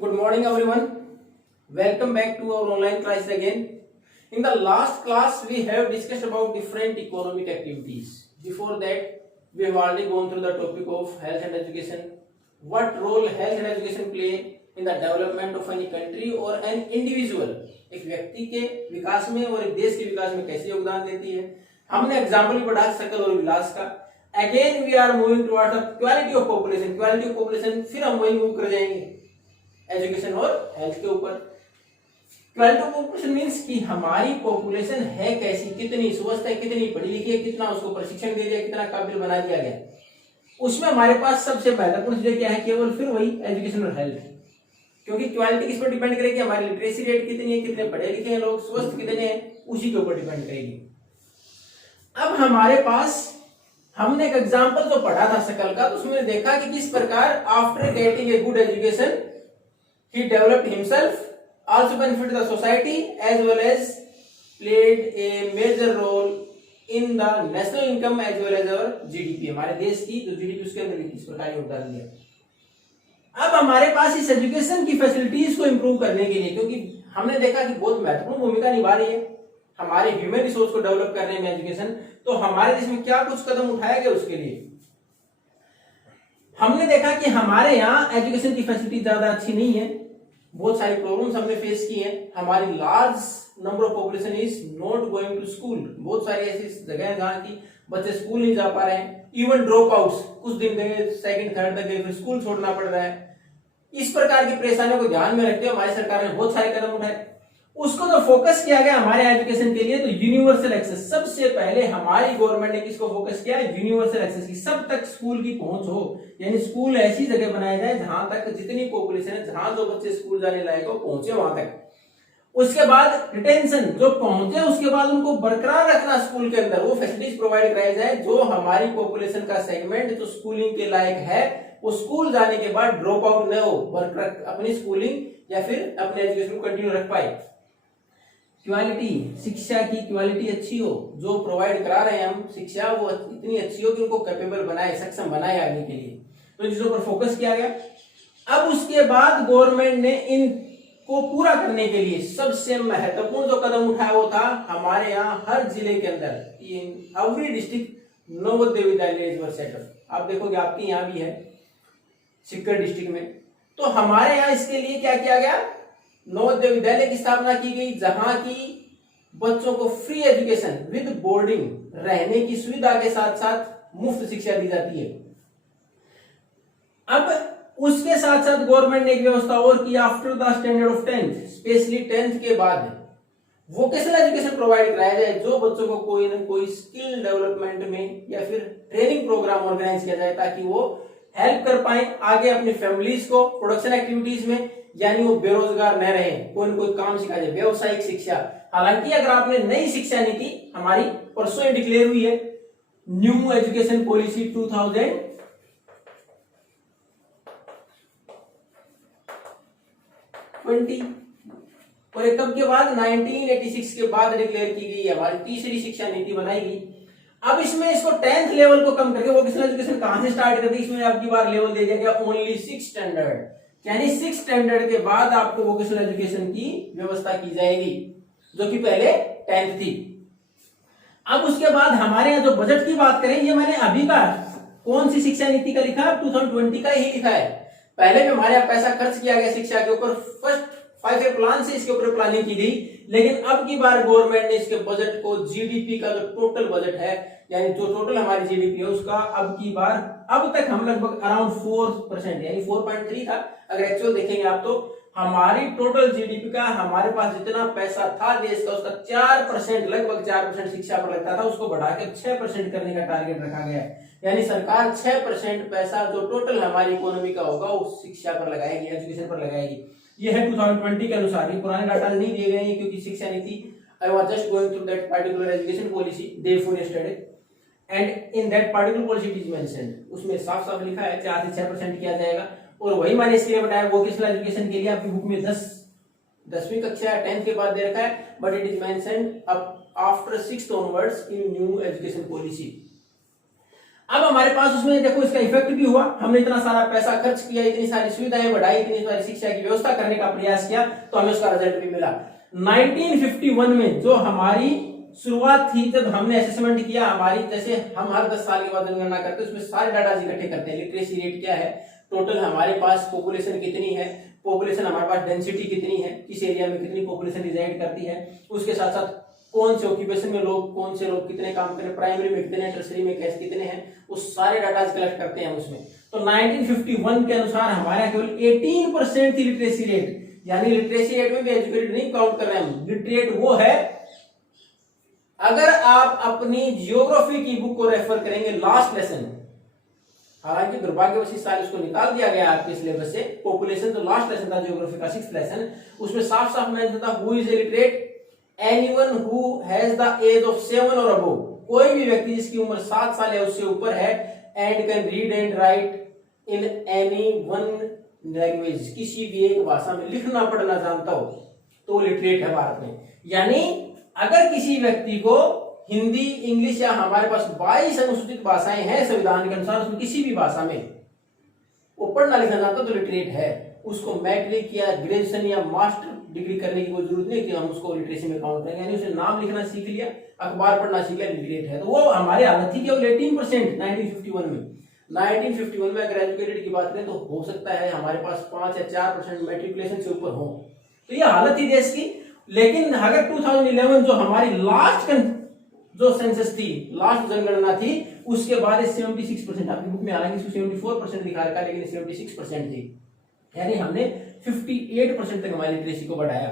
Good morning, everyone. Welcome back to our online class again. In the last class, we have discussed about different economic activities. Before that, we have already gone through the topic of health and education. What role health and education play in the development of any country or an individual? एक व्यक्ति के विकास में और एक देश के विकास में कैसे योगदान देती है. हमने एग्जाम्पल भी पढ़ा सकल और विलास का. Again we are moving towards the quality of population. Quality of population फिर हम वही मूव कर जाएंगे एजुकेशन और हेल्थ के ऊपर. क्वालिटी ऑफ पॉपुलेशन मींस कि हमारी पॉपुलेशन है कैसी, कितनी स्वस्थ है, कितनी पढ़ी लिखी है, कितना उसको प्रशिक्षण दे दिया, कितना काबिल बना दिया गया. उसमें हमारे पास सबसे महत्वपूर्ण चीज क्या है, केवल फिर वही एजुकेशन और हेल्थ. क्योंकि क्वालिटी किस पर डिपेंड करेगी, हमारी लिटरेसी रेट कितनी है, कितने पढ़े लिखे हैं लोग, स्वस्थ कितने हैं, उसी के ऊपर डिपेंड करेगी. अब हमारे पास हमने एक एग्जांपल जो पढ़ा था सकल का, तो उसमें देखा कि किस प्रकार after getting a good education he developed himself, also benefited the society as well as played a major role in the national income as well as our GDP. हमारे देश की जो GDP उसके अंदर भी किस प्रकार योगदान दिया. अब हमारे पास इस एजुकेशन की फैसिलिटीज को इंप्रूव करने के लिए, क्योंकि हमने देखा कि बहुत महत्वपूर्ण भूमिका निभा रही है हमारे ह्यूमन रिसोर्स को डेवलप करने में एजुकेशन, तो हमारे देश में क्या कुछ कदम उठाया गया उसके लिए. हमने देखा कि हमारे यहाँ एजुकेशन की फैसिलिटी ज्यादा अच्छी नहीं है. बहुत सारी प्रॉब्लम्स हमने फेस की हैं. हमारी large number of population is not going to school. बहुत सारी ऐसी जगह हैं जहाँ की बच्चे स्कूल नहीं जा पा रहे हैं. इवन ड्रॉप आउट्स, कुछ दिन गए, सेकंड थर्ड तक गए, फिर स्कूल छोड़ना पड़ रहा है. इस प्रकार की परेशानियों को ध्यान में रखते हुए हमारी सरकार ने बहुत सारे कदम उठाए. उसको जो फोकस किया गया हमारे एजुकेशन के लिए, तो यूनिवर्सल एक्सेस. सबसे पहले हमारी गवर्नमेंट ने किसको फोकस किया, यूनिवर्सल एक्सेस की. सब तक स्कूल की पहुंच हो, यानी स्कूल ऐसी जगह बनाया जाए जहां तक जितनी पॉपुलेशन है, जहां जो बच्चे स्कूल जाने लायक हो पहुंचे वहां तक. उसके बाद रिटेंशन, जो पहुंचे उसके बाद उनको बरकरार रखना स्कूल के अंदर, वो फैसिलिटीज प्रोवाइड कराई जाए. जो हमारी पॉपुलेशन का सेगमेंट जो स्कूलिंग के लायक है, वो स्कूल जाने के बाद ड्रॉप आउट न हो, बरकरार अपनी स्कूलिंग या फिर अपने एजुकेशन को कंटिन्यू रख पाए. क्वालिटी, शिक्षा की क्वालिटी अच्छी हो, जो प्रोवाइड करा रहे हैं हम शिक्षा, वो इतनी अच्छी हो कि उनको कैपेबल बनाए, सक्षम बनाए आगे के लिए. तो चीजों पर फोकस किया गया. अब उसके बाद गवर्नमेंट ने इनको पूरा करने के लिए सबसे महत्वपूर्ण जो कदम उठाया वो था हमारे यहाँ हर जिले के अंदर in every district Navodaya Vidyalaya were set up. आप देखोगे आपके यहाँ भी है सीकर डिस्ट्रिक्ट में. तो हमारे यहाँ इसके लिए क्या किया गया, नवोदय विद्यालय की स्थापना की गई, जहां की बच्चों को फ्री एजुकेशन विद बोर्डिंग, रहने की सुविधा के साथ साथ मुफ्त शिक्षा दी जाती है. अब उसके साथ साथ गवर्नमेंट ने एक व्यवस्था और की. After the standard of 10th, specially 10th के बाद वोकेशनल एजुकेशन प्रोवाइड कराया जाए, जो बच्चों को कोई न कोई स्किल डेवलपमेंट में या फिर ट्रेनिंग प्रोग्राम ऑर्गेनाइज किया जाए, ताकि वो हेल्प कर पाए आगे अपनी फैमिलीज को प्रोडक्शन एक्टिविटीज में, यानी वो बेरोजगार न रहे, कोई न कोई काम सिखा जाए, व्यवसायिक शिक्षा. हालांकि अगर आपने नई शिक्षा नीति हमारी परसों ही डिक्लेयर हुई है, न्यू एजुकेशन पॉलिसी 2020, और एक कब के बाद 1986 के बाद डिक्लेयर की गई, हमारी तीसरी शिक्षा नीति बनाई गई. अब इसमें इसको 10th लेवल को कम करके वोकेशनल एजुकेशन कहां से स्टार्ट करते, इसमें आपकी बार लेवल दे दिया गया ओनली 6th स्टैंडर्ड, यानी 6th स्टैंडर्ड के बाद आपको वोकेशनल एजुकेशन की व्यवस्था की जाएगी, जो कि पहले 10th थी. अब उसके बाद हमारे यहाँ जो बजट की बात करें, ये मैंने अभी का कौन सी शिक्षा नीति का लिखा, 2020 का ही लिखा है. पहले भी हमारे यहाँ पैसा खर्च किया गया शिक्षा के ऊपर, फर्स्ट 5 ईयर प्लान से इसके ऊपर प्लानिंग की गई. लेकिन अब की बार गवर्नमेंट ने इसके बजट को, जीडीपी का जो टोटल बजट है, यानी जो टोटल हमारी जीडीपी है उसका, अब की बार, अब तक हम लगभग अराउंड 4%, यानी 4.3 था. अगर एक्चुअल देखेंगे आप तो हमारी टोटल जीडीपी का हमारे पास जितना पैसा था देश का, उसका 4%, लगभग 4% शिक्षा पर लगता था, उसको बढ़ा के 6% करने का टारगेट रखा गया है. यानी सरकार 6% पैसा जो टोटल हमारी इकोनॉमी का होगा वो शिक्षा पर लगाएगी, एजुकेशन पर लगाएगी. ये है 2020 के अनुसार. ये पुराने डाटा नहीं दिए गए हैं क्योंकि शिक्षा नीति, I was just going through that particular education policy day for yesterday, and in that particular policy it is mentioned. उसमें साफ साफ लिखा है 4 से 6% किया जाएगा. और वही मैंने इसके लिए बताया, वोकेशनल एजुकेशन के लिए आपकी बुक में 10वीं कक्षा 10th के बाद दे रखा है, but it is mentioned up after 6th onwards in new education policy. अब हमारे पास उसमें देखो इसका इफेक्ट भी हुआ, हमने इतना सारा पैसा खर्च किया, इतनी सारी सुविधाएं बढ़ाई, इतनी सारी शिक्षा की व्यवस्था करने का प्रयास किया, तो हमें उसका रिजल्ट भी मिला। 1951 में जो हमारी शुरुआत थी, जब हमने असेसमेंट किया, हमारी जैसे हम हर 10 साल के बाद जनगणना करते हैं, उसमें सारे डाटा इकट्ठे करते हैं, लिटरेसी रेट क्या है, टोटल हमारे पास पॉपुलेशन कितनी है, पॉपुलेशन हमारे पास डेंसिटी कितनी है, किस एरिया में कितनी पॉपुलेशन रिजाइड करती है, उसके साथ साथ कौन से ऑक्यूपेशन में लोग, कौन से लोग कितने काम करें, प्राइमरी में कितने, टर्सरी में कैसे कितने हैं, वो सारे डाटा कलेक्ट करते हैं उसमें। तो 1951 के अनुसार हमारा केवल 18% थी लिटरेसी रेट, यानी लिटरेसी रेट में भी एजुकेटेड नहीं काउंट कर रहे हैं हम। लिटरेट वो है, अगर आप अपनी जियोग्राफी की बुक को रेफर करेंगे लास्ट लेसन, हालांकि दुर्भाग्यवश इस साल उसको निकाल दिया गया आपके सिलेबस से, पॉपुलेशन तो लास्ट लेसन था जियोग्राफी का 6th लेसन, उसमें साफ साफ मेंशन था who is illiterate, anyone who has the age of 7 और अबव, कोई भी व्यक्ति जिसकी उम्र 7 साल या उससे ऊपर है, and can read and right in any one language, किसी भी एक भाषा में लिखना पढ़ना जानता हो, तो वो लिटरेट है भारत में। यानी अगर किसी व्यक्ति को हिंदी, इंग्लिश या हमारे पास 22 अनुसूचित भाषाएं हैं संविधान के अनुसार, उसमें किसी भी भाषा में वो पढ़ना लिखना जानता तो लिटरेट है। उसको मैट्रिक या ग्रेजुएशन या मास्टर डिग्री करने की कोई जरूरत नहीं कि हम उसको लिटरेसी में काउंट करेंगे, यानी उसे नाम लिखना सीख लिया, अखबार पढ़ना सीख लिया, लिटरेट है। तो वो हमारी हालत थी केवल 18% 1951 में। 1951 में अगर एजुकेटेड की बात करें तो हो सकता है हमारे पास 5 या 4% मैट्रिकुलेशन से ऊपर हो, तो ये हालत थी देश की। लेकिन अगर 2011 जो हमारी लास्ट जो सेंसस थी, लास्ट जनगणना थी, उसके बाद 76%, आपकी बुक में हालांकि 74% दिखा रखा, लेकिन 76% थी, यानी हमने 58% तक हमारी लिटरेसी को बढ़ाया।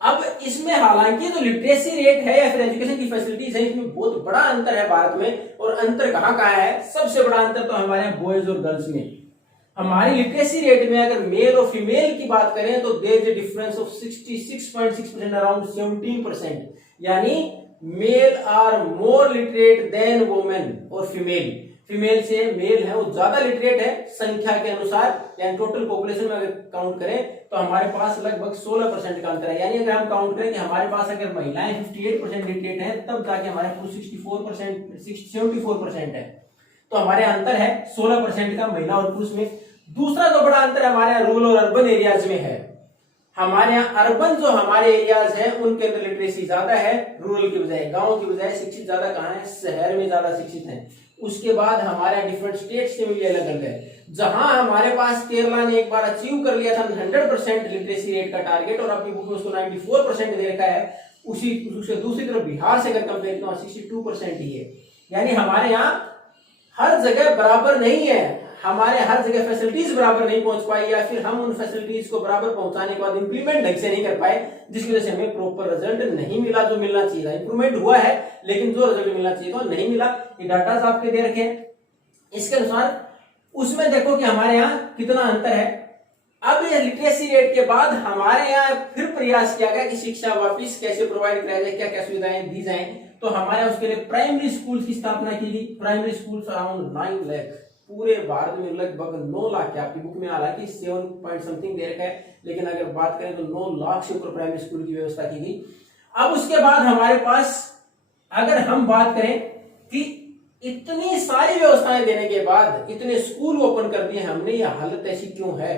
अब इसमें हालांकि जो लिटरेसी रेट है या फिर एजुकेशन की फैसिलिटीज है, इसमें बहुत बड़ा अंतर है भारत में। और अंतर कहाँ है? सबसे बड़ा अंतर तो हमारे यहाँ बॉयज और गर्ल्स में। हमारी लिटरेसी रेट में अगर मेल और फीमेल की बात करें तो there is a difference of 66.6%, around 17%, यानी male are more literate than women, और फीमेल से मेल है वो ज्यादा लिटरेट है संख्या के अनुसार, यानी टोटल पॉपुलेशन में अगर काउंट करें तो हमारे पास लगभग 16% का अंतर है। यानी अगर हम काउंट करें कि हमारे पास अगर महिलाएं 58% लिटरेट है, तब जाके हमारे पुरुष 74% है, तो हमारे अंतर है 16% का महिला और पुरुष में। दूसरा जो बड़ा अंतर हमारे रूरल और अर्बन एरियाज में है, हमारे यहाँ अर्बन जो हमारे एरियाज हैं उनके अंदर लिटरेसी ज्यादा है रूरल की बजाय, गांव की बजाय शिक्षित ज्यादा कहाँ है? शहर में ज्यादा शिक्षित हैं। उसके बाद हमारे डिफरेंट स्टेट्स से भी अलग अलग है। जहां हमारे पास केरला ने एक बार अचीव कर लिया था 100% लिटरेसी रेट का टारगेट, और अपनी बुक में उसको 94% दे रखा है, उसी उससे दूसरी तरफ बिहार से अगर कंपेयर तो 62% ही है। यानी हमारे यहाँ हर जगह बराबर नहीं है, हमारे हर जगह फैसिलिटीज बराबर नहीं पहुंच पाई, या फिर हम उन फैसिलिटीज को बराबर पहुंचाने के बाद इंप्लीमेंट ढंग से नहीं कर पाए, जिसकी वजह से हमें प्रॉपर रिजल्ट नहीं मिला जो मिलना चाहिए था। इंप्रूवमेंट हुआ है लेकिन जो रिजल्ट मिलना चाहिए था नहीं मिला। ये डाटा आपके दे रखे हैं, इसके अनुसार उसमें देखो कि हमारे यहाँ कितना अंतर है। अब ये लिटरेसी रेट के बाद हमारे यहाँ फिर प्रयास किया गया कि शिक्षा वापिस कैसे प्रोवाइड कराया जाए, क्या क्या सुविधाएं दी जाए। तो हमारे उसके लिए प्राइमरी स्कूल की स्थापना की गई। प्राइमरी स्कूल अराउंड 9 लाख, पूरे भारत में लगभग 9 लाख के, आपकी बुक में हालांकि 7 पॉइंट समथिंग दे रखा है, लेकिन अगर बात करें तो 9 लाख से ऊपर प्राइमरी स्कूल की व्यवस्था की गई। अब उसके बाद हमारे पास अगर हम बात करें कि इतनी सारी व्यवस्थाएं देने के बाद इतने स्कूल ओपन कर दिए हमने, ये हालत ऐसी क्यों है?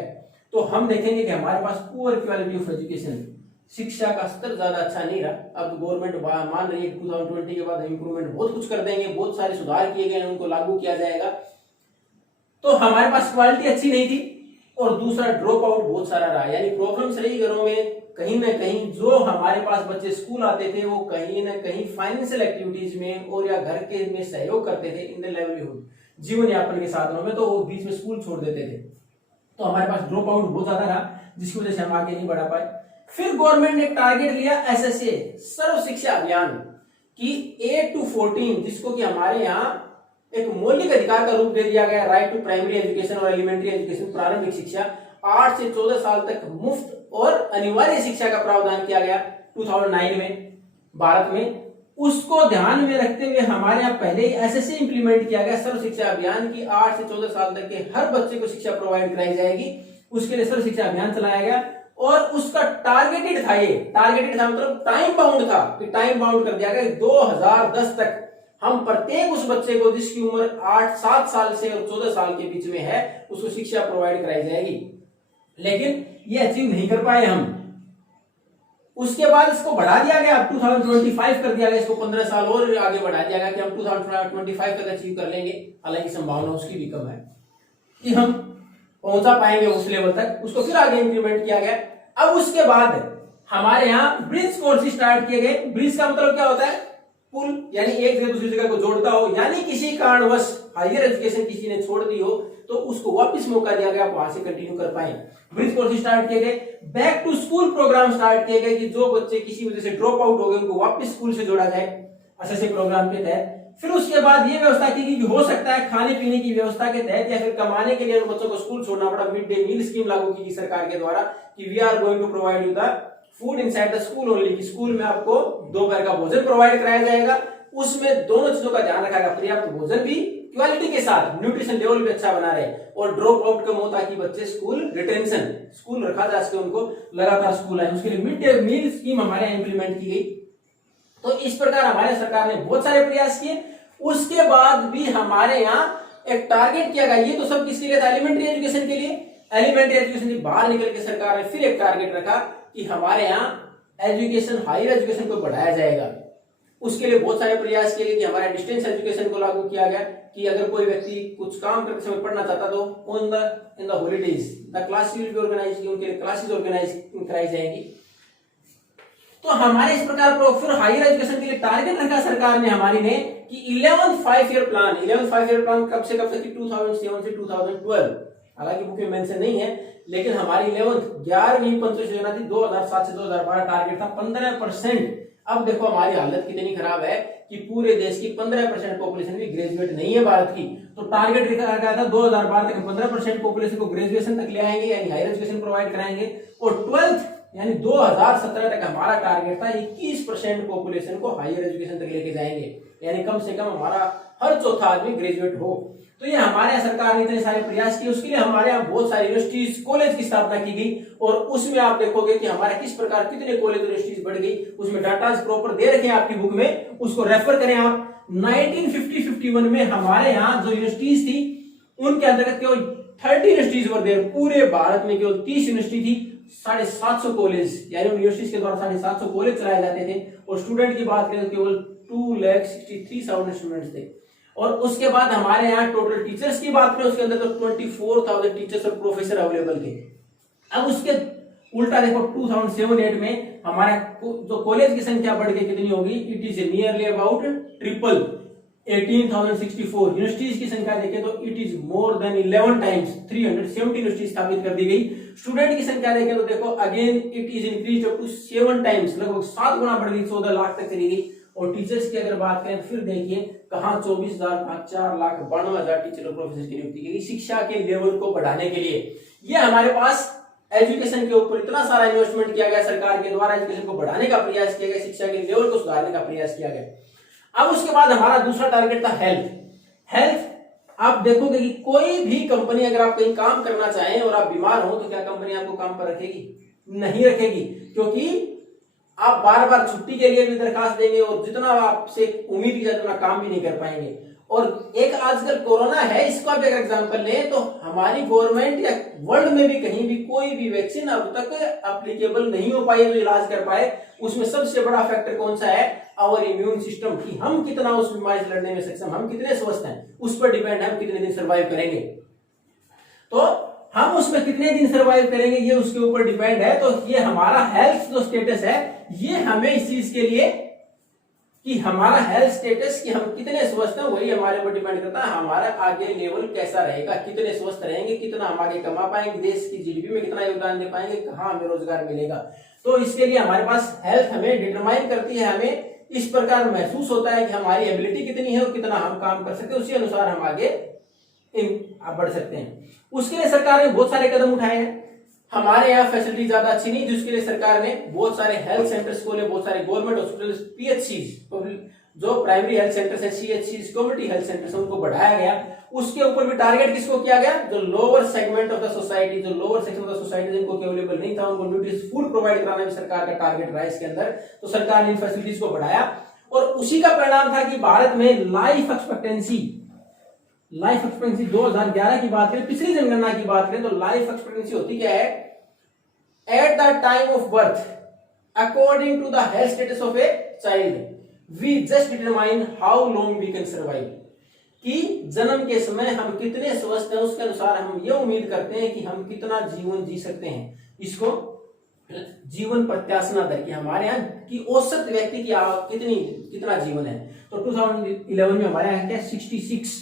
तो हम देखेंगे कि हमारे पास पुअर क्वालिटी ऑफ एजुकेशन, शिक्षा का स्तर ज्यादा अच्छा नहीं रहा। अब गवर्नमेंट मान रही है 2020 के बाद इंप्रूवमेंट बहुत कुछ कर देंगे, बहुत सारे सुधार किए गए, उनको लागू किया जाएगा। तो हमारे पास क्वालिटी अच्छी नहीं थी, और दूसरा ड्रॉप आउट बहुत सारा रहा, यानी प्रॉब्लम्स रही घरों में। कहीं ना कहीं जो हमारे पास बच्चे स्कूल आते थे वो कहीं ना कहीं फाइनेंशियल एक्टिविटीज में और या घर के में सहयोग करते थे इन द लाइवलीहुड, जीवन यापन के साधनों में, तो वो बीच में स्कूल छोड़ देते थे। तो हमारे पास ड्रॉप आउट बहुत ज्यादा रहा, जिसकी वजह से हम आगे नहीं बढ़ा पाए। फिर गवर्नमेंट ने टारगेट लिया SSA, सर्व शिक्षा अभियान की 8 to 14, जिसको कि हमारे यहाँ एक मौलिक अधिकार का रूप दे दिया गया, राइट टू प्राइमरी एजुकेशन और एलिमेंट्री एजुकेशन, प्रारंभिक शिक्षा। 8 से 14 साल तक मुफ्त और अनिवार्य शिक्षा का प्रावधान किया गया 2009 में भारत में। उसको ध्यान में रखते हुए हमारे यहाँ पहले ही SSA इंप्लीमेंट किया गया, सर्व शिक्षा अभियान की 8 से 14 साल तक के हर बच्चे को शिक्षा प्रोवाइड कराई जाएगी। उसके लिए सर्व शिक्षा अभियान चलाया गया, और उसका टारगेटेड था, ये टारगेटेड था मतलब टाइम बाउंड था, कि टाइम बाउंड कर दिया गया 2010 तक हम प्रत्येक उस बच्चे को जिसकी उम्र 7 साल से और 14 साल के बीच में है उसको शिक्षा प्रोवाइड कराई जाएगी। लेकिन ये अचीव नहीं कर पाए हम। उसके बाद इसको बढ़ा दिया गया, 2025 कर दिया गया, इसको 15 साल और आगे बढ़ा दिया गया कि हम 2025 तक अचीव कर लेंगे। हालांकि संभावना उसकी भी कम है कि हम पहुंचा पाएंगे उस लेवल तक। उसको फिर आगे इंक्रीमेंट किया गया। अब उसके बाद हमारे यहाँ ब्रिज कोर्स स्टार्ट किए गए। ब्रिज का मतलब क्या होता है? पुल, यानी एक जगह दूसरी जगह को जोड़ता हो, यानी किसी कारणवश हायर एजुकेशन किसी ने छोड़ दी हो तो उसको वापस मौका दिया गया, वहां से कंटिन्यू कर पाए। ब्रिज कोर्स स्टार्ट किए गए। Back to school programme start किए गए कि जो बच्चे किसी वजह से ड्रॉप आउट हो गए उनको वापस स्कूल से जोड़ा जाए, ऐसे प्रोग्राम के तहत। फिर उसके बाद ये व्यवस्था की गई कि हो सकता है खाने पीने की व्यवस्था के तहत या फिर कमाने के लिए उन बच्चों को स्कूल छोड़ना पड़ा। मिड डे मील स्कीम लागू की गई सरकार के द्वारा कि we are going to provide you the food inside the school only, कि स्कूल में आपको दोपहर का भोजन प्रोवाइड कराया जाएगा। उसमें दोनों चीजों का ध्यान रखा गया, पर्याप्त भोजन भी, क्वालिटी के साथ न्यूट्रिशन लेवल भी अच्छा बना रहे और ड्रॉप आउट कम हो ताकि बच्चे स्कूल रिटेंशन, स्कूल रखा जा सके, उनको लगातार स्कूल आए। उसके लिए मिड डे मील स्कीम हमारे यहाँ इंप्लीमेंट की गई। तो इस प्रकार हमारे सरकार ने बहुत सारे प्रयास किए। उसके बाद भी हमारे यहाँ एक टारगेट किया गया। ये तो सब किसके लिए था? एलिमेंट्री एजुकेशन के लिए। एलिमेंट्री एजुकेशन से बाहर निकल के सरकार ने फिर एक टारगेट रखा कि हमारे यहाँ एजुकेशन, हायर एजुकेशन को बढ़ाया जाएगा। उसके लिए बहुत सारे प्रयास किए गए कि हमारा डिस्टेंस एजुकेशन को लागू किया गया कि अगर कोई व्यक्ति कुछ काम करते समय पढ़ना चाहता तो in the holidays the class will be organised, उनके लिए क्लासेस ऑर्गेनाइज कराई जाएंगी। तो हमारे इस प्रकार फिर हायर एजुकेशन के लिए टारगेट रखा सरकार ने हमारी ने कि 11th 5-year plan. 11th 5-year plan कब से कब तक? 2007 से 2012। हालांकि बुक में मेंशन नहीं है, लेकिन हमारी 11वीं पंचवर्षीय योजना थी 2007 से 2012। टारगेट था 15%। अब देखो हमारी हालत कितनी खराब है कि पूरे देश की 15% पॉपुलेशन भी ग्रेजुएट नहीं है भारत की। तो टारगेट रखा गया था 2012 तक 15% पॉपुलेशन को ग्रेजुएशन तक ले आएंगे, यानी हायर एजुकेशन प्रोवाइड कराएंगे। और 12th यानी 2017 तक हमारा टारगेट था 21% पॉपुलेशन को हायर एजुकेशन तक लेके जाएंगे, यानी कम से कम हमारा हर चौथा आदमी ग्रेजुएट हो। तो ये हमारे यहाँ सरकार ने इतने सारे प्रयास किए। उसके लिए हमारे यहाँ बहुत सारी यूनिवर्सिटीज, कॉलेज की स्थापना की गई और उसमें आप देखोगे कि हमारे किस प्रकार कितने कॉलेज यूनिवर्सिटीज बढ़ गई। उसमें डाटा प्रॉपर दे रखे हैं आपकी बुक में, उसको रेफर करें आप। 1950-51 में हमारे यहाँ जो यूनिवर्सिटीज थी उनके अंतर्गत केवल 30 यूनिवर्सिटीज वर देयर। पूरे भारत में केवल 30 यूनिवर्सिटी थी। 750 कॉलेज, यानी यूनिवर्सिटीज के द्वारा 750 कॉलेज चलाए जाते थे। और स्टूडेंट की बात करें तो केवल 2,63,000 स्टूडेंट्स थे। और उसके बाद हमारे यहाँ टोटल टीचर्स की बात करें उसके अंदर तो 24,000 टीचर्स और प्रोफेसर अवेलेबल थे। अब उसके उल्टा देखो 2007-8 में हमारा जो कॉलेज की संख्या बढ़ के कितनी होगी? It is nearly about triple, 18,064। Universities की संख्या देखें तो it is more than 11 times, 370 university स्थापित कर दी गई। स्टूडेंट की संख्या देखें तो देखो again it is increase up to 7 times, लगभग 7 गुना बढ़ गई, 14 लाख तक चली गई। और टीचर्स की अगर बात करें फिर देखिए कहां 24,000, 4,92,000 टीचर और प्रोफेसर की नियुक्ति की गई शिक्षा के लेवल को बढ़ाने के लिए। ये हमारे पास एजुकेशन के ऊपर इतना सारा इन्वेस्टमेंट किया गया सरकार के द्वारा, एजुकेशन को बढ़ाने का प्रयास किया गया, शिक्षा के लेवल को सुधारने का प्रयास किया गया। अब उसके बाद हमारा दूसरा टारगेट था हेल्थ। आप देखोगे कि कोई भी कंपनी अगर आप कहीं काम करना चाहें और आप बीमार हो तो क्या कंपनी आपको काम पर रखेगी? नहीं रखेगी, क्योंकि आप बार बार छुट्टी के लिए भी दरखास्त देंगे और जितना आपसे उम्मीद की जाए उतना काम भी नहीं कर पाएंगे। और एक आजकल कोरोना है, इसका भी अगर एग्जांपल लें तो हमारी गवर्नमेंट या वर्ल्ड में भी कहीं भी कोई भी वैक्सीन अब तक एप्लीकेबल नहीं हो पाई जो इलाज कर पाए। उसमें सबसे बड़ा फैक्टर कौन सा है? आवर इम्यून सिस्टम, कि हम कितना उस बीमारी से लड़ने में सक्षम, हम कितने स्वस्थ हैं, उस पर डिपेंड है हम कितने दिन सर्वाइव करेंगे। तो हम उसमें कितने दिन सर्वाइव करेंगे ये उसके ऊपर डिपेंड है। तो ये हमारा हेल्थ जो स्टेटस है ये हमें इस चीज के लिए कि हमारा हेल्थ स्टेटस कि हम कितने स्वस्थ हैं वही हमारे ऊपर डिपेंड करता है। हमारा आगे लेवल कैसा रहेगा, कितने स्वस्थ रहेंगे, कितना हम आगे कमा पाएंगे, देश की जीडीपी में कितना योगदान दे पाएंगे, कहाँ हमें रोजगार मिलेगा। तो इसके लिए हमारे पास हेल्थ हमें डिटरमाइन करती है। हमें इस प्रकार महसूस होता है कि हमारी एबिलिटी कितनी है और कितना हम काम कर सकते हैं, उसी अनुसार हम आगे बढ़ सकते हैं। उसके लिए सरकार ने बहुत सारे कदम उठाए हैं। हमारे यहाँ फैसिलिटी ज्यादा अच्छी नहीं, जिसके लिए सरकार ने बहुत सारे हेल्थ सेंटर्स खोले, बहुत सारे गवर्नमेंट हॉस्पिटल, पीएचसी जो प्राइमरी हेल्थ सेंटर्स है, सीएचसी कम्युनिटी हेल्थ सेंटर्स उनको बढ़ाया गया। उसके ऊपर भी टारगेट किसको किया गया? जो lower segment of the society, जो lower section of the society जिनको अवेलेबल नहीं था उनको न्यूट्रिशियस फूड प्रोवाइड कराना भी सरकार का टारगेट रहा इसके अंदर। तो सरकार ने इन फैसिलिटीज को बढ़ाया। और उसी का परिणाम था कि भारत में लाइफ एक्सपेक्टेंसी 2011 की बात करें, पिछली जनगणना की बात करें तो लाइफ एक्सपेक्टेंसी होती क्या है, at the time of birth according to the health status of a child we just determine how long we can survive, कि जन्म के समय हम कितने स्वस्थ हैं उसके अनुसार हम ये उम्मीद करते हैं कि हम कितना जीवन जी सकते हैं। इसको जीवन प्रत्याशा दर की हमारे यहाँ की औसत व्यक्ति की कितना जीवन है। तो 2011 में हमारे यहाँ क्या 66,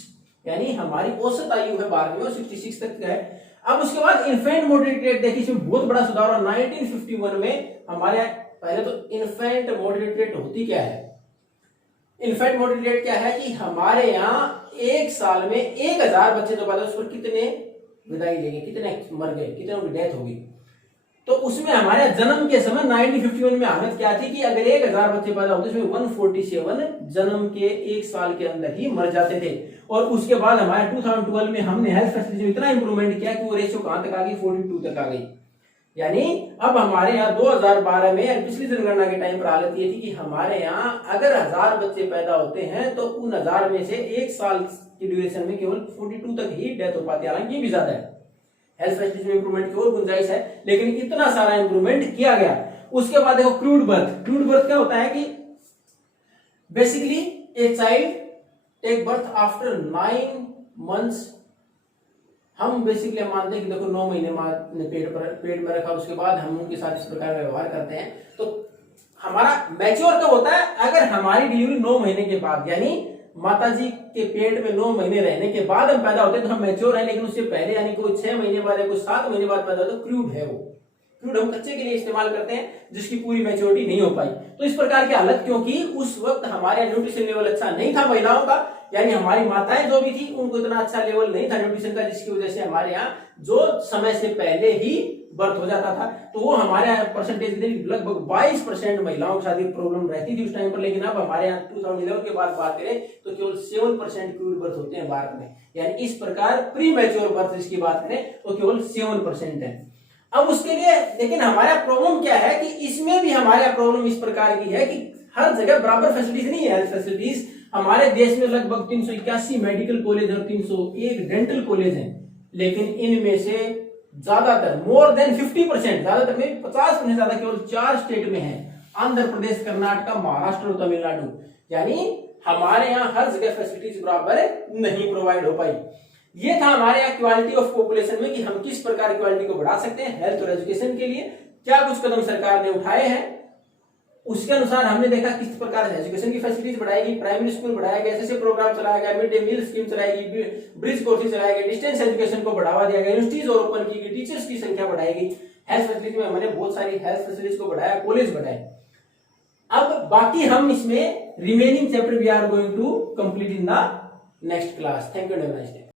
यानी हमारी औसत आयु है भारत में 66 तक है। अब उसके बाद इन्फेंट मोर्टेलिटी रेट देखिए, इसमें बहुत बड़ा सुधार हुआ 1951 में हमारे यहाँ। पहले तो इन्फेंट मोर्टेलिटी रेट होती क्या है, इन्फेंट मोर्टेलिटी रेट क्या है कि हमारे यहाँ एक साल में 1000 बच्चे तो पैदा, उस पर कितने विदाई लेंगे, कितने मर गए, कितनों की डेथ होगी। तो उसमें हमारे जन्म के समय 1951 में हालत क्या थी कि अगर 1000 बच्चे पैदा होते उसमें 147 जन्म के एक साल के अंदर ही मर जाते थे। और उसके बाद हमारे 2012 में हमने हेल्थ फैसिलिटी में इतना इंप्रूवमेंट किया कि वो रेशियो कहां तक आ गई, 42 तक आ गई। यानी अब हमारे यहाँ 2012 में पिछली जनगणना के टाइम पर हालत ये थी कि हमारे यहाँ अगर 1000 बच्चे पैदा होते हैं तो उन 1000 में से एक साल की ड्यूरेशन में केवल 42 तक ही डेथ हो पाती है। हालांकि ये भी ज्यादा है, हेल्थ फैसिलिटी में इंप्रूवमेंट की और गुंजाइश है, लेकिन इतना सारा इंप्रूवमेंट किया गया। उसके बाद देखो क्रूड बर्थ क्या होता है कि basically a child take birth after 9 months. हम बेसिकली मानते हैं कि देखो 9 महीने मां ने पेट में रखा, उसके बाद हम उनके साथ इस प्रकार का व्यवहार करते हैं। तो हमारा मैच्योर कब होता है, अगर हमारी डिलीवरी 9 महीने के बाद, यानी माताजी के पेट में 9 महीने रहने के बाद हम पैदा होते हैं तो हम मैच्योर हैं। लेकिन उससे पहले यानी कोई 6 महीने बाद या कोई 7 महीने बाद पैदा हो तो क्रूड है। वो क्रूड हम कच्चे के लिए इस्तेमाल करते हैं जिसकी पूरी मैच्योरिटी नहीं हो पाई। तो इस प्रकार की हालत, क्योंकि उस वक्त हमारे न्यूट्रिशन लेवल अच्छा नहीं था महिलाओं का, यानी हमारी माताएं जो भी थी उनको इतना अच्छा लेवल नहीं था न्यूट्रिशन का, जिसकी वजह से हमारे यहाँ जो समय से पहले ही बर्थ हो जाता था। तो वो हमारे यहाँ परसेंटेज लगभग 22% महिलाओं के साथ प्रॉब्लम रहती थी उस टाइम पर। लेकिन अब हमारे यहाँ 2011 के बाद बात करें तो केवल 7% क्रूड बर्थ होते हैं भारत में। यानी इस प्रकार प्री मैच्योर बर्थ जिसकी बात करें तो केवल 7% है। अब उसके लिए लेकिन हमारा प्रॉब्लम क्या है कि इसमें भी हमारा प्रॉब्लम इस प्रकार की है कि हर जगह बराबर फैसिलिटीज नहीं है। हेल्थ फैसिलिटीज हमारे देश में लगभग 381 मेडिकल कॉलेज और 301 डेंटल कॉलेज हैं, लेकिन इनमें से ज्यादातर मोर देन 50%, ज्यादातर में 50% ज्यादा केवल 4 स्टेट में है, आंध्र प्रदेश, कर्नाटक, महाराष्ट्र और तमिलनाडु। यानी हमारे यहाँ हर जगह फैसिलिटीज बराबर नहीं प्रोवाइड हो पाई। ये था हमारे यहाँ क्वालिटी ऑफ पॉपुलेशन में कि हम किस प्रकार क्वालिटी को बढ़ा सकते हैं। हेल्थ और एजुकेशन के लिए क्या कुछ कदम सरकार ने उठाए हैं, उसके अनुसार हमने देखा किस प्रकार एजुकेशन की फैसिलिटीज बढ़ाएगी, प्राइमरी स्कूल बढ़ाया गया, एसएससी प्रोग्राम चलाया गया, मिड डे मील स्कीम चलाएगी, ब्रिज कोर्सेज चलाया गया, डिस्टेंस एजुकेशन को बढ़ावा दिया गया, यूनिवर्सिटीज और ओपन की गई, टीचर्स की संख्या बढ़ाएगी, हेल्थ फैसिलिटी में हमने बहुत सारी हेल्थ फैसिलिटीज को बढ़ाया, कॉलेज बढ़ाए। अब बाकी हम इसमें remaining chapter we are going to complete in the next class. Thank you.